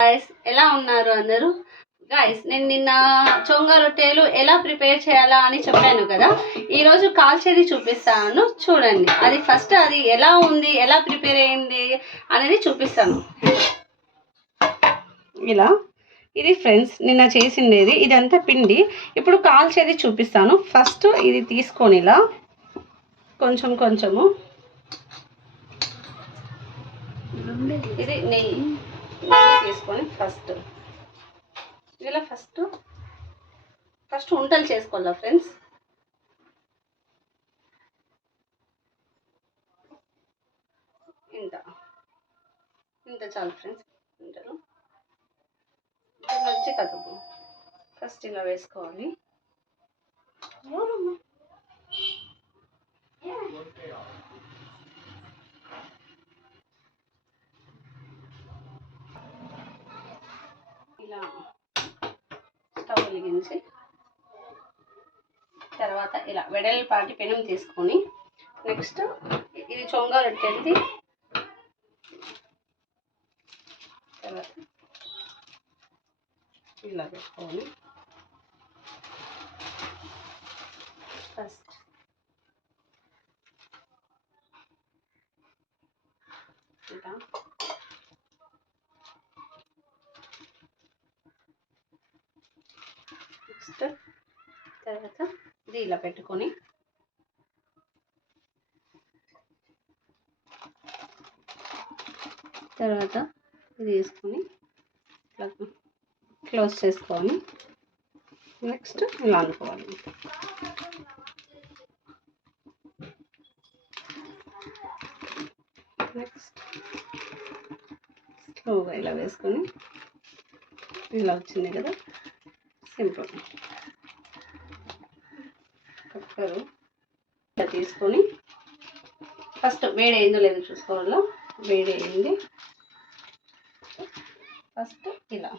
Guys ఎలా ఉన్నారు అందరూ? గైస్ నేను నిన్న చొంగ రొట్టెలు ఎలా ప్రిపేర్ చేయాలా అని చెప్పాను కదా, ఈరోజు కాల్చేది చూపిస్తాను చూడండి. అది ఫస్ట్ అది ఎలా ఉంది, ఎలా ప్రిపేర్ అయింది అనేది చూపిస్తాను. ఇలా ఇది ఫ్రెండ్స్ నిన్న చేసిండేది, ఇదంతా పిండి. ఇప్పుడు కాల్చేది చూపిస్తాను. ఫస్ట్ ఇది తీసుకొని ఇలా కొంచెం కొంచెము, ఇది నెయ్యి తీసుకొని ఇలా ఫస్ట్ వంటలు చేసుకోవాలా ఫ్రెండ్స్. ఇంత చాలు ఫ్రెండ్స్. వంటలు మంచి కదుపు ఫస్ట్ ఇలా వేసుకోవాలి. ఇలా స్టవ్ వెలిగించి తర్వాత ఇలా వెడల్పాటి పెనం తీసుకొని, నెక్స్ట్ ఇది చొంగ రొట్టెది తర్వాత ఇలా పెట్టుకోవాలి. ఫస్ట్ ఇలా నెక్స్ట్ తర్వాత ఇది ఇలా పెట్టుకొని తర్వాత ఇది వేసుకొని ఇట్లా క్లోజ్ చేసుకోవాలి. నెక్స్ట్ ఇలా అనుకోవాలి. నెక్స్ట్ స్లోగా ఇలా వేసుకొని ఇలా వచ్చింది కదా, సింపుల్. కుక్కరు ఇలా తీసుకొని ఫస్ట్ వేడి అయిందో లేదో చూసుకోవాలా. వేడి అయింది. ఫస్ట్ ఇలా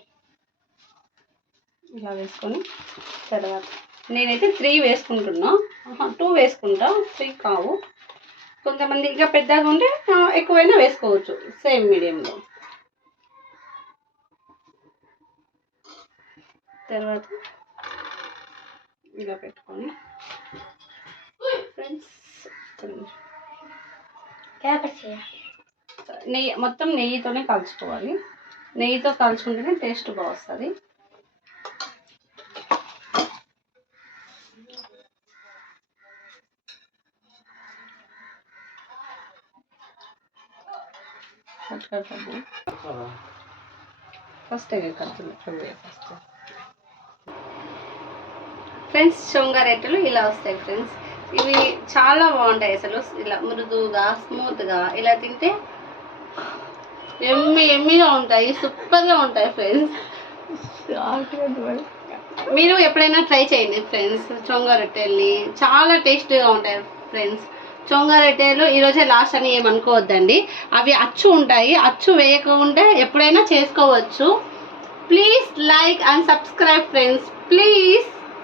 వేసుకొని తర్వాత నేనైతే 3 వేసుకుంటున్నా. 2 వేసుకుంటా, 3 కావు. కొంతమంది ఇంకా పెద్దగా ఉంటే ఎక్కువైనా వేసుకోవచ్చు, సేమ్ మీడియంలో. తర్వాత ఇలా పెట్టుకొని ఫ్రెండ్స్ నెయ్యి మొత్తం నెయ్యితోనే కాల్చుకోవాలి. నెయ్యితో కాల్చుకుంటేనే టేస్ట్ బాగా వస్తుంది. ఫస్ట్ ఫ్రెండ్స్ చొంగ రొట్టెలు ఇలా వస్తాయి ఫ్రెండ్స్. ఇవి చాలా బాగుంటాయి అసలు. ఇలా మృదువుగా స్మూత్గా ఇలా తింటే ఎమ్మిగా ఉంటాయి, సూపర్గా ఉంటాయి ఫ్రెండ్స్. మీరు ఎప్పుడైనా ట్రై చేయండి ఫ్రెండ్స్ చొంగ రొట్టెల్ని, చాలా టేస్టీగా ఉంటాయి ఫ్రెండ్స్. చొంగ రొట్టెలు ఈరోజే లాస్ట్ అని ఏమనుకోవద్దండి. అవి అచ్చు ఉంటాయి, అచ్చు వేయకుండా ఎప్పుడైనా చేసుకోవచ్చు. Please like and subscribe friends, please.